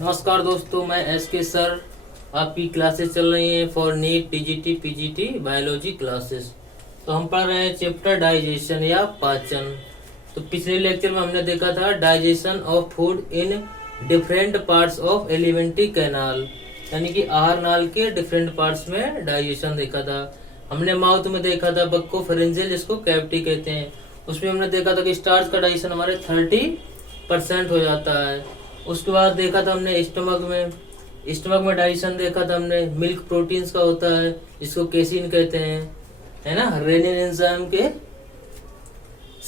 नमस्कार दोस्तों, मैं एसके सर। आपकी क्लासेस चल रही हैं for NEET TGT PGT biology classes. तो हम पढ़ रहे हैं चैप्टर डाइजेशन या पाचन। तो पिछले लेक्चर में हमने देखा था digestion of food in different parts of elementary canal, यानी कि आहार नाल के डिफरेंट पार्ट्स में डाइजेशन देखा था। हमने माउथ में देखा था बक्को फेरेंजियल, जिसको कैविटी कहते हैं। उसमें हमने देखा था कि स्टार्च का डाइजेशन हमारे 30% हो जाता है। उसके बाद देखा था हमने स्टमक में डाइजेशन देखा था हमने, मिल्क प्रोटीन्स का होता है जिसको केसिन कहते हैं, है ना, रेनिन एंजाइम के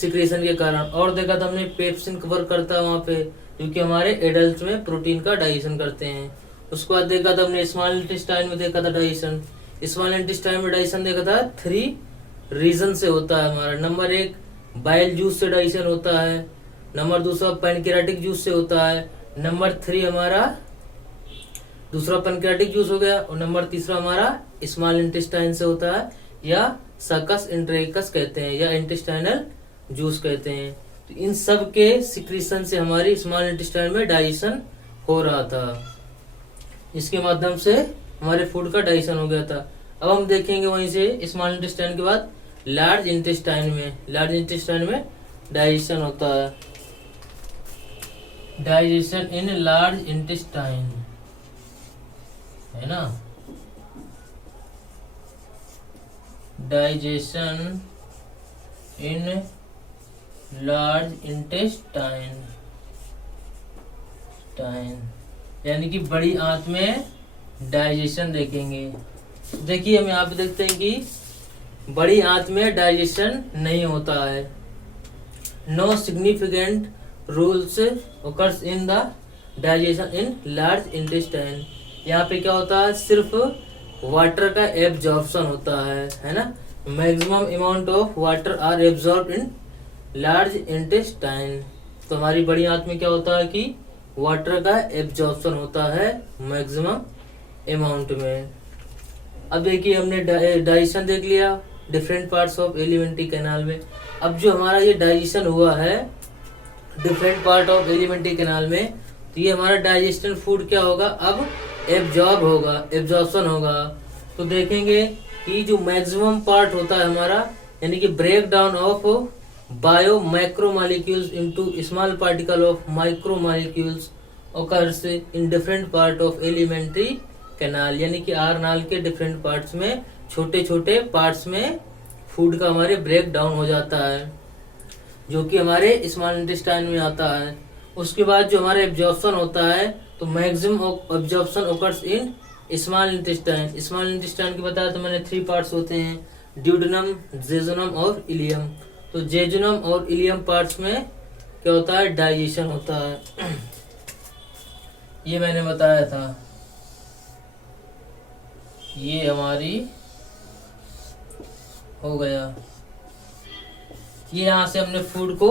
सिक्रेशन के कारण। और देखा था हमने पेप्सिन कवर करता है वहाँ पे, क्योंकि हमारे एडल्ट में प्रोटीन का डाइजेशन करते हैं। उसके बाद देखा था हमने स्मॉल इंटेस्टाइन में देखा था डाइजेशन। स्मॉल इंटेस्टाइन में डाइजेशन देखा था 3 रीजन से होता है हमारा। नंबर 1 बाइल जूस से डाइजेशन होता है, नंबर 2 पैनक्रियाटिक जूस से होता है, नंबर 3 हमारा दूसरा पैनक्रियाटिक जूस हो गया, और नंबर 3 हमारा स्मॉल इंटेस्टाइन से होता है, या सकस इंट्रेकस कहते हैं, या इंटेस्टाइनल जूस कहते हैं। तो इन सब के सिक्रीशन से हमारी स्मॉल इंटेस्टाइन में डाइजेशन हो रहा था, इसके माध्यम से हमारे फूड का डाइजेशन हो गया था। अब हम देखेंगे वहीं से स्मॉल इंटेस्टाइन के बाद लार्ज इंटेस्टाइन में डाइजेशन होता है। डाइजेशन इन लार्ज इंटेस्टाइन, है ना, डाइजेशन इन लार्ज इंटेस्टाइन, यानी कि बड़ी आंत में डाइजेशन देखेंगे। देखिए हम यहाँ पे देखते हैं कि बड़ी आंत में डाइजेशन नहीं होता है। No significant rules occurs in the digestion in large intestine. यहाँ पे क्या होता है, सिर्फ वाटर का एब्जॉर्प्शन होता है ना। Maximum amount of water are absorb in large intestine. तो हमारी बड़ी आंत में क्या होता है कि वाटर का एब्जॉर्प्शन होता है मैक्सिमम अमाउंट में। अब देखिए हमने डाइजेशन देख लिया different parts of elementary canal में। अब जो हमारा ये डाइजेशन हुआ है different part of elementary canal में, तो ये हमारा डाइजेस्टेड फूड क्या होगा, अब एब्जॉर्प्शन होगा। तो देखेंगे कि जो मैक्सिमम पार्ट होता है हमारा, यानी कि break down of bio macromolecules into small particle of micromolecules occurs in different part of elementary canal, यानी कि आहार नाल के डिफरेंट पार्ट्स में, छोटे छोटे पार्ट्स में फूड का हमारे ब्रेक डाउन हो जाता है, जो कि हमारे स्मॉल इंटेस्टाइन में आता है। उसके बाद जो हमारा एब्जॉर्प्शन होता है, तो maximum absorption occurs in small intestine के बताया तो मैंने 3 पार्ट्स होते हैं, ड्यूडेनम, जेजुनम और इलियम। तो जेजुनम और इलियम पार्ट्स में क्या होता है, डाइजेशन होता है। ये मैंने बताया था, ये हमारी हो गया। ये यहाँ से हमने फूड को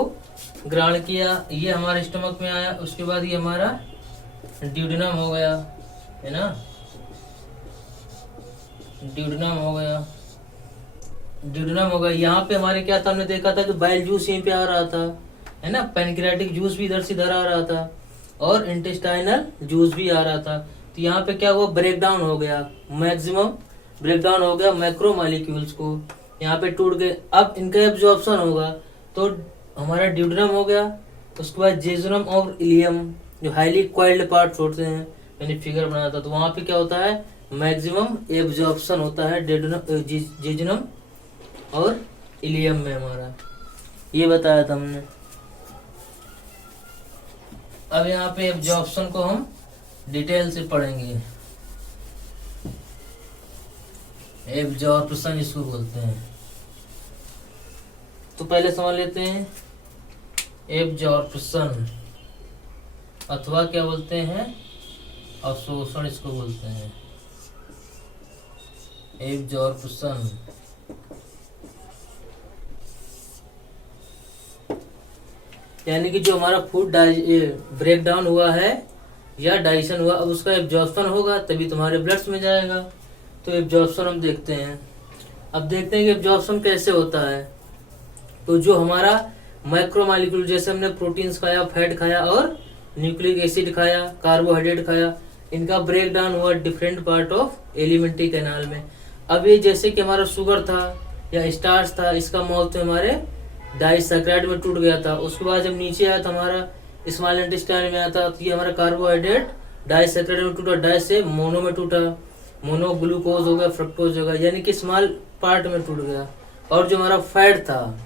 ग्रहण किया, ये हमारे स्टमक में आया। उसके बाद ये हमारा ड्यूडेनम हो गया, है ना, ड्यूडेनम हो गया। यहाँ पे हमारे क्या था, हमने देखा था कि बाइल जूस यहीं पे आ रहा था, है ना, पैनक्रियाटिक जूस भी इधर से इधर आ रहा था, और इंटेस्टाइनल जूस भी आ रहा था। तो यहाँ पे क्या हुआ, ब्रेक डाउन हो गया, मैक्सिमम ब्रेक डाउन हो गया मैक्रोमोलिक्यूल्स को, यहाँ पे टूट गए। अब इनका एब्जॉर्प्शन होगा, तो हमारा ड्यूडेनम हो गया। उसके बाद जेजुनम और इलियम जो हाईली कॉइल्ड पार्ट्स होते हैं, मैंने फिगर बनाया था, तो वहां पे क्या होता है, मैक्सिमम एब्जॉर्प्शन होता है जेजुनम और इलियम में हमारा, ये बताया था हमने। अब यहाँ पे एब्जॉर्प्शन को हम डिटेल से पढ़ेंगे। एब्जॉर्प्शन इसको बोलते हैं। तो पहले समझ लेते हैं एब्जॉर्प्शन, अथवा क्या बोलते हैं, अवशोषण इसको बोलते हैं, एब्जॉर्प्शन। यानी कि जो हमारा फूड ब्रेक डाउन हुआ है या डाइजेशन हुआ, अब उसका एब्जॉर्प्शन होगा तभी तुम्हारे ब्लड्स में जाएगा। तो एब्जॉर्प्शन हम देखते हैं। अब देखते हैं कि एब्जॉर्प्शन कैसे होता है। तो जो हमारा माइक्रोमोलिक्यूल, जैसे हमने प्रोटीन्स खाया, फैट खाया और न्यूक्लिक एसिड खाया, कार्बोहाइड्रेट खाया, इनका ब्रेक डाउन हुआ different part of elementary canal में। अब ये जैसे कि हमारा शुगर था या स्टार्च था, इसका माउथ में हमारे डाइसैकेराइड में टूट गया था। उसके बाद जब नीचे आया तो हमारा स्मॉल इंटेस्टाइन में आता, तो ये हमारा कार्बोहाइड्रेट डाइसैकेराइड में टूटा, डाइ से मोनो में टूटा, मोनो ग्लूकोज हो गया, फ्रक्टोज हो गया, यानी कि स्मॉल पार्ट में टूट गया। और जो हमारा फैट था,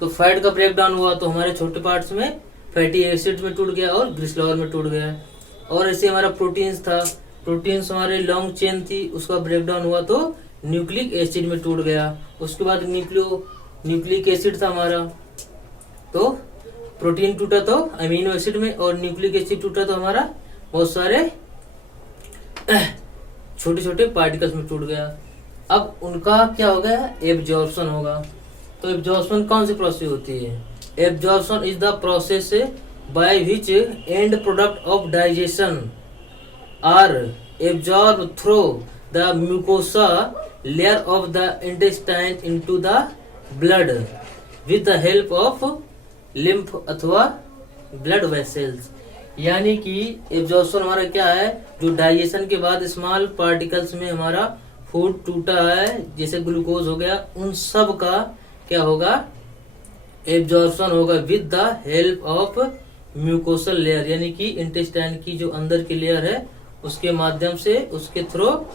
तो फैट का ब्रेक डाउन हुआ तो हमारे छोटे पार्ट्स में फैटी एसिड में टूट गया और ग्लिसरॉल में टूट गया। और ऐसे हमारा प्रोटीन्स था, प्रोटीन्स हमारे लॉन्ग चेन थी, उसका ब्रेक डाउन हुआ तो न्यूक्लिक एसिड में टूट गया। उसके बाद न्यूक्लिक एसिड था हमारा, तो प्रोटीन टूटा तो अमीनो एसिड में, और न्यूक्लिक एसिड टूटा तो हमारा बहुत सारे छोटे छोटे पार्टिकल्स में टूट गया। अब उनका क्या हो गया, एब्जॉर्प्शन होगा। तो एब्जॉर्प्शन कौन सी प्रोसेस होती है? Absorption is the process by which end product of digestion are absorb through the mucosa layer of the intestine into the blood with the help of lymph अथवा ब्लड वेसल्स। यानी कि absorption हमारा क्या है, जो digestion के बाद small particles में हमारा फूड टूटा है, जैसे ग्लूकोज हो गया, उन सब का क्या होगा, एब्जॉर्प्शन होगा with the help of mucosal layer, यानी कि इंटेस्टाइन की जो अंदर की लेयर है उसके माध्यम से, उसके थ्रू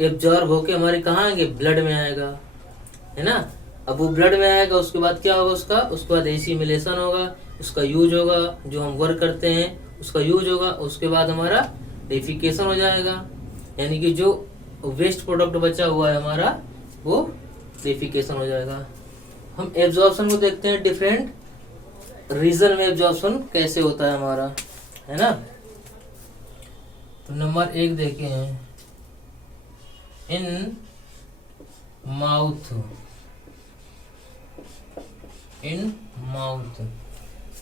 एब्जॉर्ब होके हमारे कहाँ आएंगे, ब्लड में आएगा, है ना। अब वो ब्लड में आएगा, उसके बाद क्या होगा उसके बाद एसिमिलेशन होगा, उसका यूज होगा, जो हम वर्क करते हैं उसका यूज होगा। उसके बाद हमारा डेफिकेशन हो जाएगा, यानी कि जो वेस्ट प्रोडक्ट बचा हुआ है हमारा वो डेफिकेशन हो जाएगा। हम एब्जॉर्प्शन को देखते हैं डिफरेंट रीजन में एब्जॉर्प्शन कैसे होता है हमारा, है ना। तो नंबर 1 देखे हैं, इन माउथ,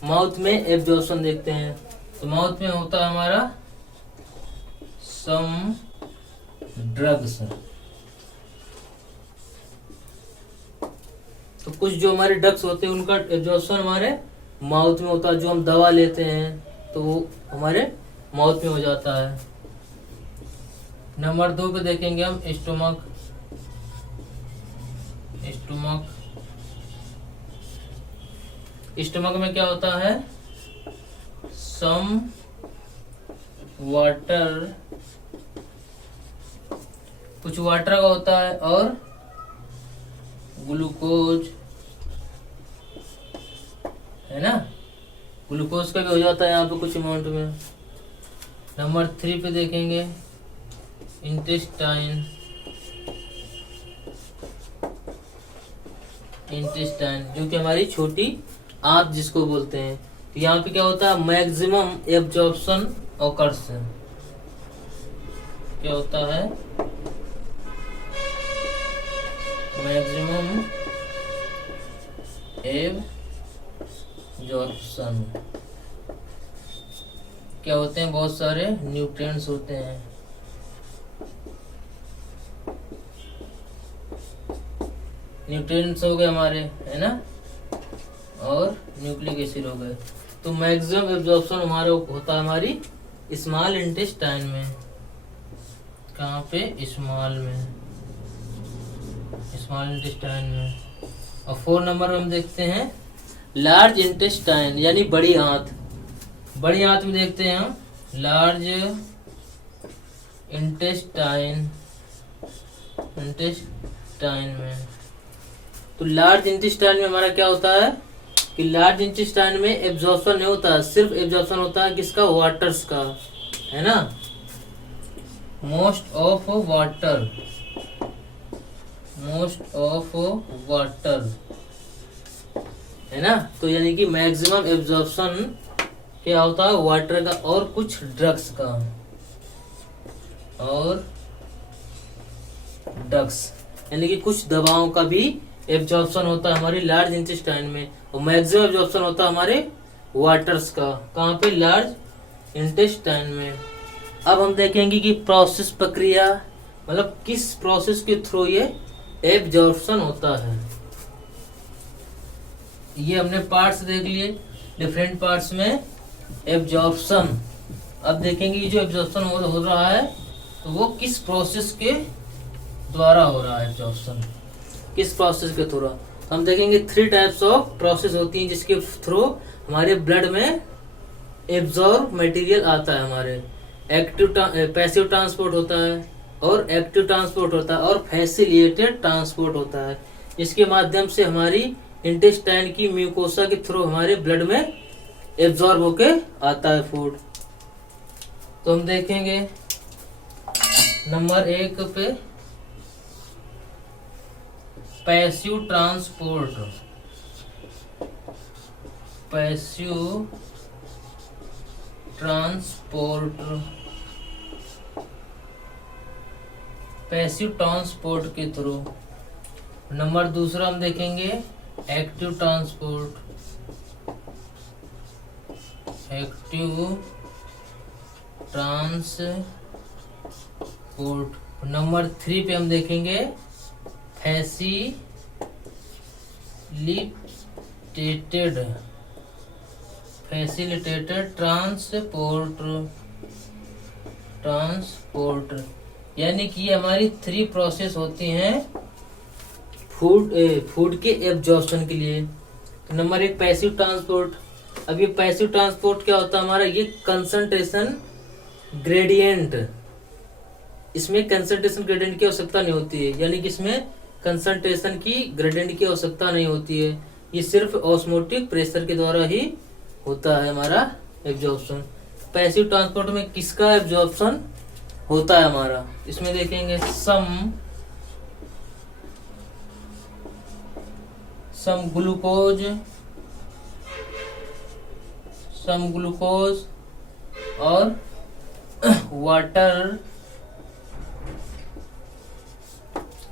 माउथ में एब्जॉर्प्शन देखते हैं। तो माउथ में होता है हमारा सम ड्रग्स, तो कुछ जो हमारे ड्रग्स होते हैं उनका एब्जॉर्प्शन हमारे माउथ में होता है। जो हम दवा लेते हैं तो वो हमारे माउथ में हो जाता है। नंबर 2 पे देखेंगे हम स्टोमक में क्या होता है, सम वाटर, कुछ वाटर का होता है और ग्लूकोज, है ना, ग्लूकोज का भी हो जाता है यहाँ पे कुछ अमाउंट में। नंबर 3 पे देखेंगे इंटेस्टाइन, जो कि हमारी छोटी आंत जिसको बोलते हैं। तो यहाँ पे क्या होता है, मैक्सिमम एब्जॉर्प्शन ऑकर्स, क्या होता है, मैक्सिमम एब्जॉर्प्शन, क्या होते हैं, बहुत सारे न्यूट्रिएंट्स होते हैं। न्यूट्रिएंट्स हो गए हमारे, है ना, और न्यूक्लिक एसिड हो गए। तो मैक्सिमम एब्जॉर्प्शन हमारा होता है हमारी स्मॉल इंटेस्टाइन में। कहाँ पे, स्मॉल इंटेस्टाइन में। और 4 नंबर में हम देखते हैं लार्ज इंटेस्टाइन, यानी बड़ी आंत। बड़ी आंत में देखते हैं हम लार्ज इंटेस्टाइन में। तो लार्ज इंटेस्टाइन में हमारा क्या होता है कि लार्ज इंटेस्टाइन में एब्जॉर्प्शन नहीं होता, सिर्फ एब्जॉर्प्शन होता है किसका, वाटर्स का, है ना, मोस्ट ऑफ वाटर, है ना। तो यानी कि मैक्सिमम एब्जॉर्प्शन क्या होता है, वाटर का और कुछ ड्रग्स का, यानी कि कुछ दवाओं का भी एब्जॉर्प्शन होता है हमारी लार्ज इंटेस्टाइन में। और मैक्सिमम एब्जॉर्प्शन होता है हमारे वाटर्स का, कहाँ पे, लार्ज इंटेस्टाइन में। अब हम देखेंगे कि प्रोसेस, प्रक्रिया, मतलब किस प्रोसेस के थ्रू ये एब्जॉर्प्शन होता है। ये हमने पार्ट्स देख लिए डिफरेंट पार्ट्स में एब्जॉर्प्शन। अब देखेंगे ये जो एब्जॉर्प्शन हो रहा है तो वो किस प्रोसेस के द्वारा हो रहा है। एब्जॉर्प्शन किस प्रोसेस के थ्रू, हम देखेंगे 3 टाइप्स ऑफ प्रोसेस होती हैं जिसके थ्रू हमारे ब्लड में एब्जॉर्ब मटेरियल आता है। हमारे एक्टिव पैसिव ट्रांसपोर्ट होता है और एक्टिव ट्रांसपोर्ट होता है और फैसिलिटेटेड ट्रांसपोर्ट होता है। इसके माध्यम से हमारी इंटेस्टाइन की म्यूकोसा के थ्रू हमारे ब्लड में एब्जॉर्ब होके आता है फूड। तो हम देखेंगे नंबर 1 पे passive transport. Passive transport, passive transport के थ्रू। नंबर 2 हम देखेंगे active transport. Active transport. Number 3 पे हम देखेंगे फैसिलिटेटेड ट्रांसपोर्ट, यानी कि ये हमारी 3 प्रोसेस होती हैं फूड के एब्जॉर्प्शन के लिए। तो नंबर 1 पैसिव ट्रांसपोर्ट। अब ये पैसिव ट्रांसपोर्ट क्या होता है हमारा, ये कंसंट्रेशन ग्रेडियंट, इसमें कंसंट्रेशन ग्रेडियंट की आवश्यकता नहीं होती है, यानी कि इसमें कंसंट्रेशन की ग्रेडियंट की आवश्यकता नहीं होती है। ये सिर्फ ऑस्मोटिक प्रेशर के द्वारा ही होता है हमारा एब्जॉर्प्शन। पैसिव ट्रांसपोर्ट में किसका एब्जॉर्प्शन होता है हमारा, इसमें देखेंगे सम ग्लूकोज और वाटर,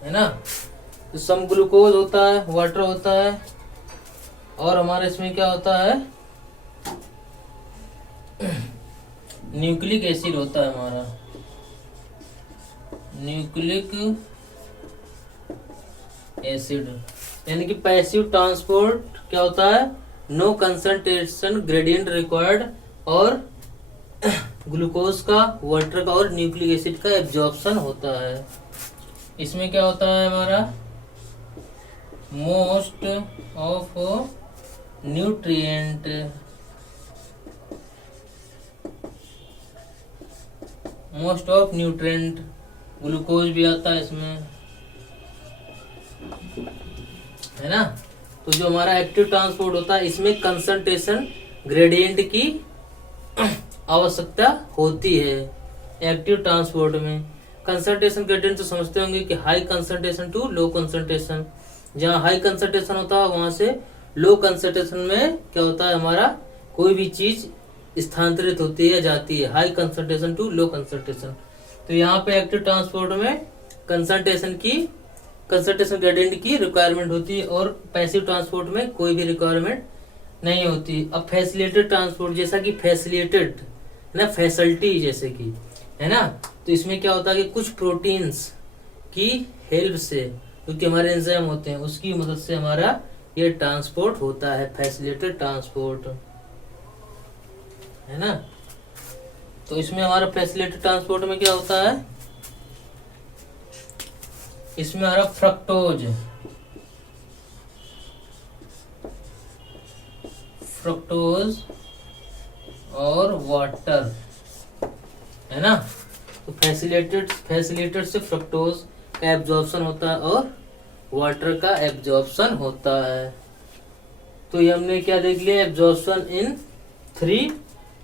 है ना। तो सम ग्लूकोज होता है, वाटर होता है और हमारा इसमें क्या होता है, न्यूक्लिक एसिड होता है हमारा। न्यूक्लिक एसिड, यानी कि पैसिव ट्रांसपोर्ट क्या होता है, नो कंसंट्रेशन ग्रेडियंट रिक्वायर्ड और ग्लूकोज का, वाटर का और न्यूक्लिक एसिड का एब्जॉर्प्शन होता है। इसमें क्या होता है हमारा, most of nutrient, most of nutrient, glucose भी आता है इसमें, है ना। तो जो हमारा एक्टिव ट्रांसपोर्ट होता है इसमें कंसंट्रेशन ग्रेडियंट की आवश्यकता होती है। एक्टिव ट्रांसपोर्ट में कंसंट्रेशन ग्रेडियंट तो समझते होंगे कि high concentration to low concentration, जहाँ हाई कंसंट्रेशन होता है वहां से लो कंसंट्रेशन में क्या होता है हमारा, कोई भी चीज स्थानांतरित होती है, जाती है, high concentration to low concentration. तो यहाँ पे एक्टिव ट्रांसपोर्ट में कंसंट्रेशन ग्रेडियंट की रिक्वायरमेंट होती है और पैसिव ट्रांसपोर्ट में कोई भी रिक्वायरमेंट नहीं होती। अब फैसिलिटेटेड ट्रांसपोर्ट, जैसा कि फैसिलिटेटेड है ना, फैसिलिटी जैसे कि, है ना, तो इसमें क्या होता है कि कुछ प्रोटीन्स की हेल्प से, क्योंकि हमारे एंजाइम होते हैं उसकी मदद से हमारा ये ट्रांसपोर्ट होता है, फैसिलिटेटेड ट्रांसपोर्ट, है ना। तो इसमें हमारा फैसिलिटेटेड ट्रांसपोर्ट में क्या होता है, इसमें हमारा फ्रक्टोज और वाटर, है ना। तो फैसिलिटेटेड से फ्रक्टोज का एब्जॉर्प्शन होता है और वाटर का एब्जॉर्प्शन होता है। तो ये हमने क्या देख लिया, absorption in 3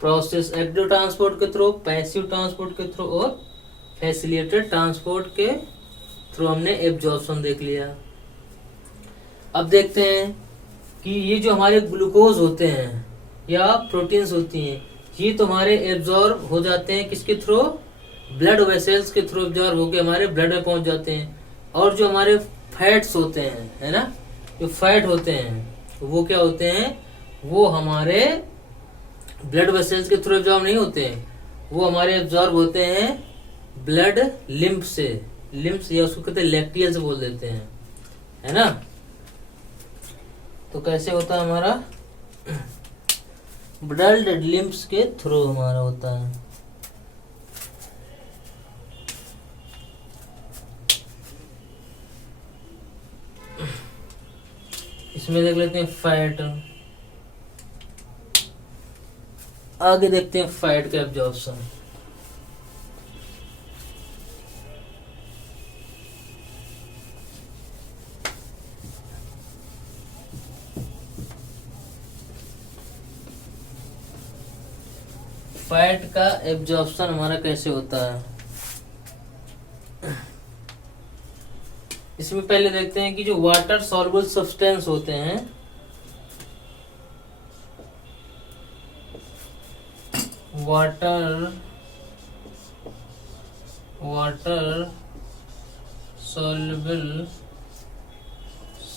process, active transport के थ्रू, पैसिव ट्रांसपोर्ट के थ्रू और फैसिलिटेटेड ट्रांसपोर्ट के थ्रू हमने एब्जॉर्प्शन देख लिया। अब देखते हैं कि ये जो हमारे ग्लूकोज होते हैं या प्रोटीन्स होती हैं, ये तो हमारे एब्जॉर्ब हो जाते हैं किसके थ्रू, ब्लड वेसल्स के थ्रू एब्जॉर्ब होकर हमारे ब्लड में पहुंच जाते हैं। और जो हमारे फैट्स होते हैं, है ना, जो फैट होते हैं वो क्या होते हैं, वो हमारे ब्लड वेसल्स के थ्रू एब्जॉर्ब नहीं होते हैं, वो हमारे एब्जॉर्ब होते हैं ब्लड लिम्फ से, लिम्फ या उसको कहते हैं लैक्टियल से बोल देते हैं, है ना। तो कैसे होता है हमारा, ब्लड लिम्फ्स के थ्रू हमारा होता है। इसमें देख लेते हैं फैट। आगे देखते हैं फैट का एब्जॉर्प्शन। फैट का एब्जॉर्प्शन हमारा कैसे होता है, इसमें पहले देखते हैं कि जो वाटर सॉल्युबल सब्सटेंस होते हैं, water soluble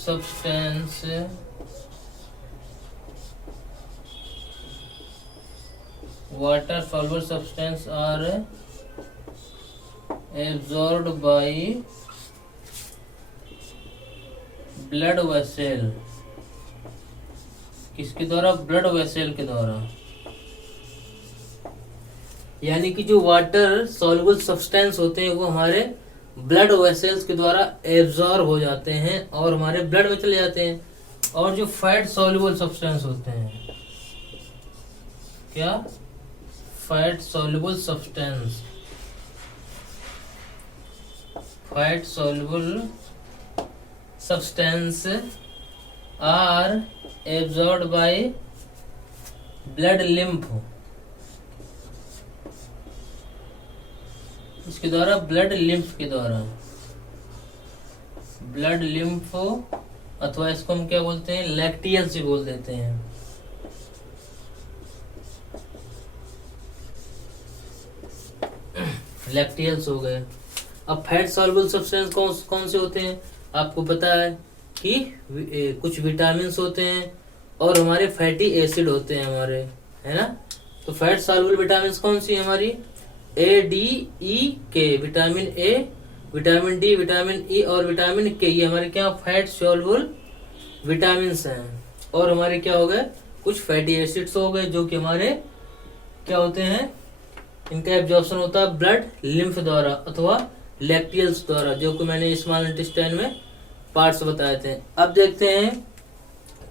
substance are absorbed by blood vessel। किसके द्वारा? ब्लड वेसल के द्वारा। यानी कि जो वाटर सॉल्युबल सब्सटेंस होते हैं वो हमारे ब्लड वेसल्स के द्वारा एब्जॉर्ब हो जाते हैं और हमारे ब्लड में चले जाते हैं। और जो फैट सॉल्युबल सब्सटेंस होते हैं, क्या? Fat soluble substance, fat soluble substance are absorbed by blood lymph. इसके द्वारा ब्लड लिम्फ के द्वारा, ब्लड लिम्फ, अथवा इसको हम क्या बोलते हैं? लैक्टियल से बोल देते हैं। लैक्टियल्स हो गए। अब फैट सॉल्युबल सब्सटेंस कौन से होते हैं? आपको पता है कि कुछ विटामिन होते हैं और हमारे फैटी एसिड होते हैं हमारे, है ना। तो फैट सॉल्युबल विटामिन कौन सी है हमारी? ए, डी, ई, के। Vitamin A, vitamin D, vitamin E और विटामिन के, ये हमारे क्या फैट सॉल्युबल विटामिन हैं। और हमारे क्या हो गए? कुछ फैटी एसिड्स हो गए जो कि हमारे क्या होते हैं? इनका एब्जॉर्प्शन होता है ब्लड लिम्फ द्वारा अथवा लैक्टियल्स द्वारा, जो कि मैंने स्मॉल इंटेस्टाइन में पार्ट्स बताए थे। अब देखते हैं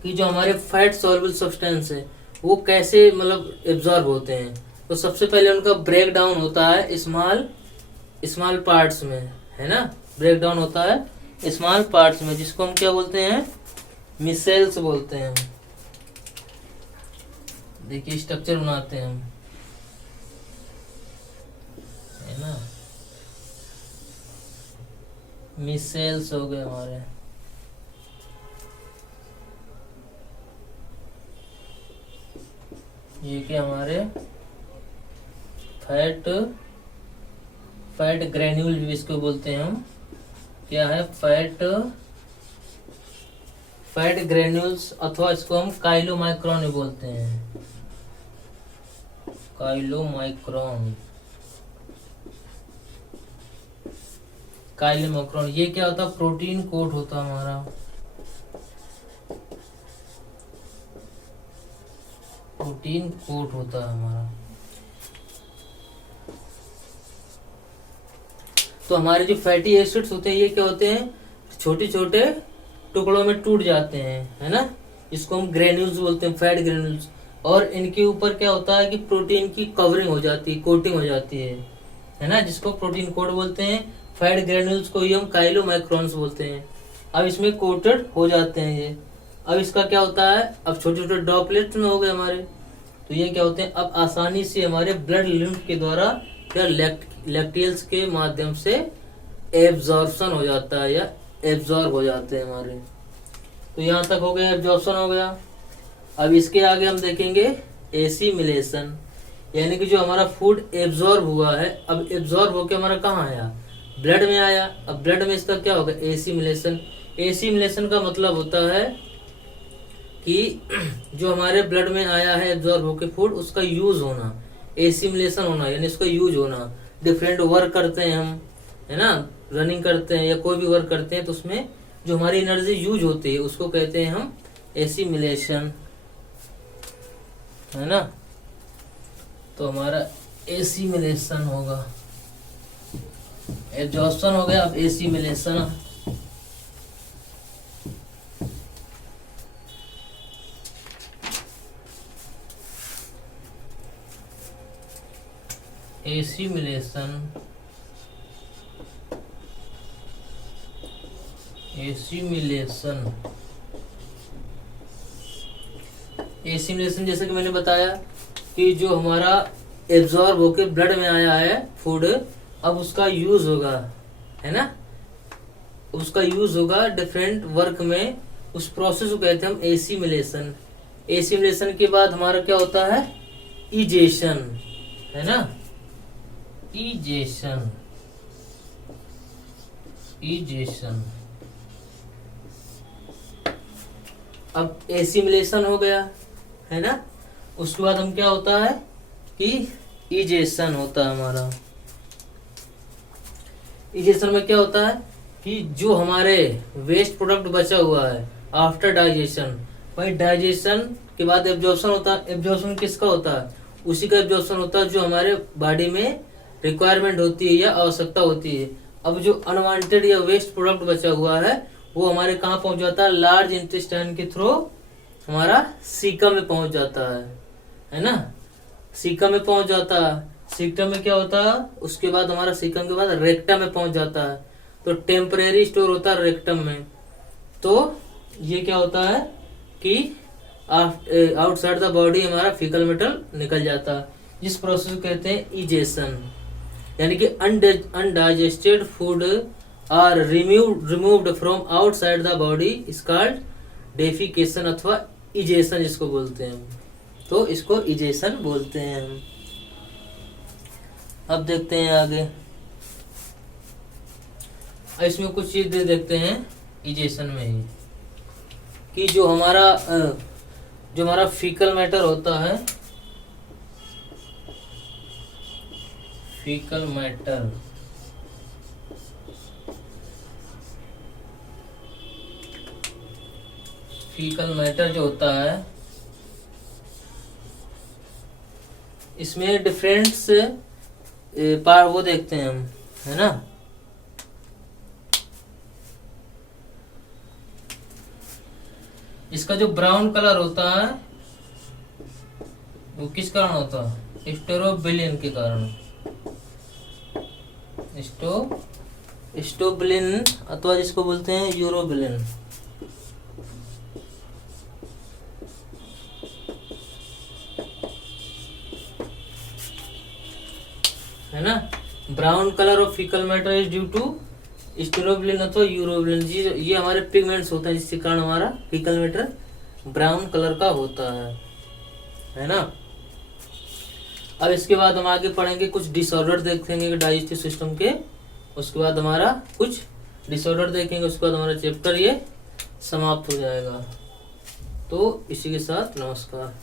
कि जो हमारे फैट सॉल्युबल सब्सटेंस है वो कैसे मतलब एब्जॉर्ब होते हैं। तो सबसे पहले उनका ब्रेक डाउन होता है स्मॉल पार्ट्स में, है ना। ब्रेक डाउन होता है स्मॉल पार्ट्स में, जिसको हम क्या बोलते हैं? मिसेल्स बोलते हैं। देखिए स्ट्रक्चर बनाते हैं हम, है ना। मिसेल्स हो गए हमारे। ये क्या हमारे फैट ग्रेन्यूल जिसको बोलते हैं हम, क्या है? फैट ग्रेन्यूल्स, अथवा इसको हम काइलोमाइक्रोन बोलते हैं। काइलोमाइक्रोन, ये क्या होता है? प्रोटीन कोट होता है हमारा। प्रोटीन कोट होता है हमारा। तो हमारे जो फैटी एसिड्स होते हैं ये क्या होते हैं? छोटे छोटे टुकड़ों में टूट जाते हैं, है ना। इसको हम ग्रेन्यूल्स बोलते हैं, फैट ग्रेन्यूल्स। और इनके ऊपर क्या होता है कि प्रोटीन की कवरिंग हो जाती है, कोटिंग हो जाती है ना, जिसको प्रोटीन कोट बोलते हैं। फैट ग्रेन्यूल्स को ही हम काइलोमाइक्रोन्स बोलते हैं। अब इसमें कोटेड हो जाते हैं ये। अब इसका क्या होता है? अब छोटे छोटे ड्रॉपलेट्स में हो गए हमारे। तो ये क्या होते हैं? अब आसानी से हमारे ब्लड लिम्फ के द्वारा या लैक्टियल्स के माध्यम से एब्जॉर्प्शन हो जाता है या एब्जॉर्ब हो जाते हैं हमारे। तो यहाँ तक हो गया, एब्जॉर्प्शन हो गया। अब इसके आगे हम देखेंगे एसिमिलेशन, यानी कि जो हमारा फूड एब्जॉर्ब हुआ है, अब एब्जॉर्ब होकर हमारा कहाँ आया? ब्लड में आया। अब ब्लड में इसका क्या होगा? एसिमिलेशन। एसिमिलेशन का मतलब होता है कि जो हमारे ब्लड में आया है एब्जॉर्ब होकर फूड, उसका यूज होना, एसिमिलेशन होना, यानी इसका यूज होना। डिफरेंट वर्क करते हैं हम, है ना, रनिंग करते हैं या कोई भी वर्क करते हैं तो उसमें जो हमारी एनर्जी यूज होती है उसको कहते हैं हम एसिमिलेशन। है ना, तो हमारा एसिमिलेशन होगा। एब्जॉर्प्शन हो गया, अब एसिमिलेशन। एसिमिलेशन, एसिमिलेशन, एसिमिलेशन जैसे कि मैंने बताया कि जो हमारा एब्जॉर्ब होके ब्लड में आया है फूड, अब उसका यूज होगा, है ना, उसका यूज होगा डिफरेंट वर्क में, उस प्रोसेस को कहते हैं हम एसिमिलेशन। एसिमिलेशन के बाद हमारा क्या होता है, इजेशन, है ना, इजेशन, इजेशन। अब एसिमिलेशन हो गया, है ना, उसके बाद हम क्या होता है कि इजेशन होता है हमारा। इजेशन में क्या होता है कि जो हमारे वेस्ट प्रोडक्ट बचा हुआ है आफ्टर डाइजेशन, भाई डाइजेशन के बाद एब्जॉर्प्शन होता है। एब्जॉर्प्शन किसका होता है, उसी का एब्जॉर्प्शन होता है जो हमारे बॉडी में रिक्वायरमेंट होती है या आवश्यकता होती है। अब जो अनवांटेड या वेस्ट प्रोडक्ट बचा हुआ है वो हमारे कहाँ पहुंच जाता है, लार्ज इंटेस्टाइन के थ्रू हमारा सीकम में पहुंच जाता है ना, सीकम में पहुंच जाता है। सीकम में क्या होता है, उसके बाद हमारा सीकम के बाद रेक्टम में पहुंच जाता है, तो टेम्परेरी स्टोर होता है रेक्टम में। तो ये क्या होता है कि आउटसाइड द बॉडी हमारा फीकल मेटल निकल जाता है, जिस प्रोसेस को कहते हैं इजेशन। यानी कि undigested food are removed from outside the body is called defecation अथवा इजेशन जिसको बोलते हैं, तो इसको इजेशन बोलते हैं हम। अब देखते हैं आगे, इसमें कुछ चीज देखते हैं इजेशन में ही कि जो हमारा फीकल मैटर होता है, फीकल मैटर, फीकल मैटर जो होता है इसमें डिफरेंस पार वो देखते हैं हम, है ना। इसका जो ब्राउन कलर होता है वो किस कारण होता है, स्टेरोबिलिन के कारण। स्टोबिलिन अथवा जिसको बोलते हैं यूरोबिलिन, है ना। Brown colour of faecal matter is due to stercobilin अथवा यूरोबिलिन। ये हमारे पिगमेंट्स होते हैं जिसके कारण हमारा फीकल मैटर ब्राउन कलर का होता है ना। अब इसके बाद हम आगे पढ़ेंगे कुछ डिसऑर्डर देखेंगे डाइजेस्टिव सिस्टम के, उसके बाद हमारा कुछ डिसऑर्डर देखेंगे, उसके बाद हमारा चैप्टर ये समाप्त हो जाएगा। तो इसी के साथ नमस्कार।